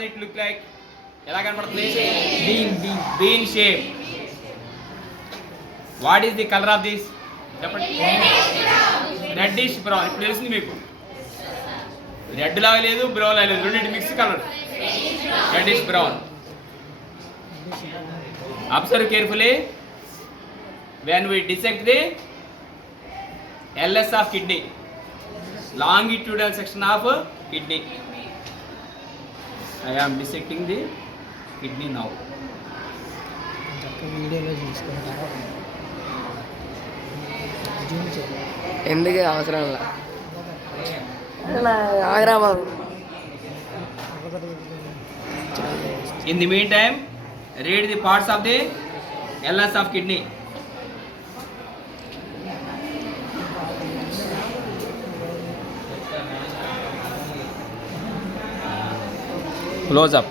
it look like? ఎలా కనపడుతుంది? bean shape. What is the color of this? చెప్పండి. Reddish brown. ఇప్పుడు తెలిసింది మీకు. రెడ్ లాగా లేదు, బ్రౌన్ లాగా లేదు, రెండింటి mix colour. Reddish brown. Observe carefully. When we dissect the LS of kidney, longitudinal section of kidney. I am dissecting the kidney now. ఎందుకు అవసరం ఆగ్రాబాబు. In the meantime, read the parts of the LS of kidney. Close up.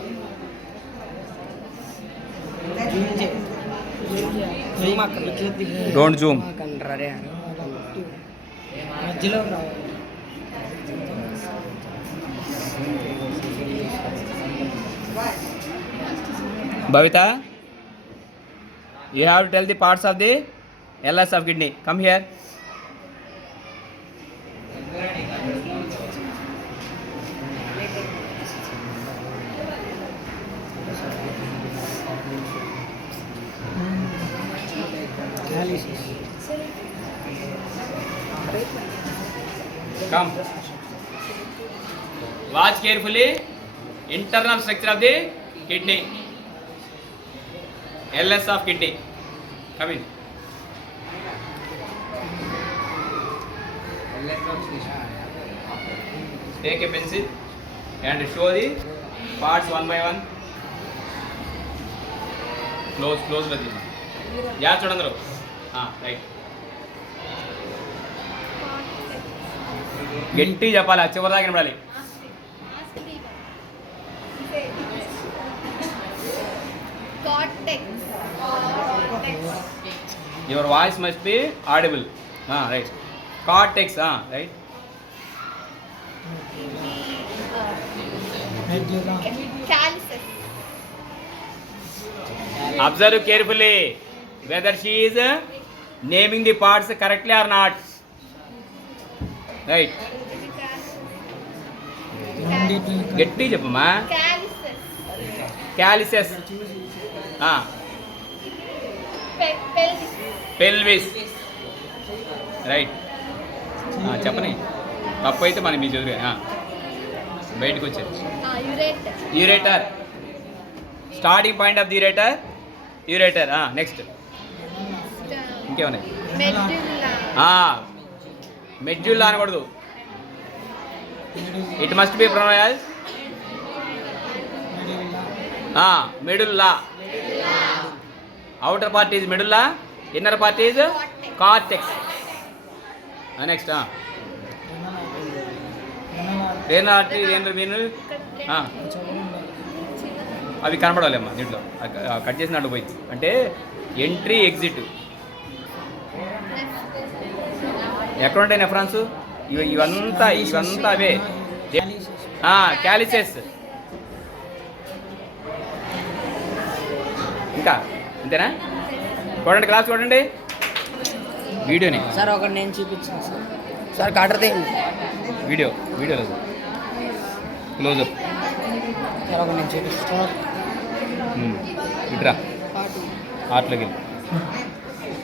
Don't zoom. Bhavita, you have to tell the parts of the LS of kidney. Come here. Come. Watch carefully. Internal structure of the kidney. LS of kidney. Come in. Take a pencil and show the parts one by one. Close with it. Yeah, చూడండి. రైట్. గట్టి చెప్పాలి, చివరి దాకా వినాలి. Your voice must be audible. Right. Cortex. Right. Calyces. Observe carefully whether she is naming the parts correctly or not. Right. గట్టి చెప్పమ్మా. క్యాలిసెస్. Pelvis. Right. చెప్పని తప్పు అయితే మనం మీ చదువు బయటకు వచ్చేది. Ureter. Starting point of the ureter. Next ఇంకేమన్నా? మెడ్యుల్లా అనకూడదు. It must be pronounced medulla. outer part is medulla, inner part is cortex. Next renal artery, renal venule. అవి కనపడాలేమ్మా దీంట్లో. కట్ చేసినట్టు పోయింది అంటే ఎంట్రీ ఎగ్జిట్. ఎక్కడ ఉంటాయి నెఫ్రాన్స్? ఇవంతా అవే. క్యాలిసెస్. ఇంకా అంతేనా? చూడండి, క్లాస్ చూడండి వీడియోని. సార్ ఒకటి నేను చూపించాను సార్ కటర్ వీడియోలో క్లోజప్. సార్ ఒకటి నేను చూపిస్తాను. ఇట్రా ఆర్ట్లోకి వెళ్ళి.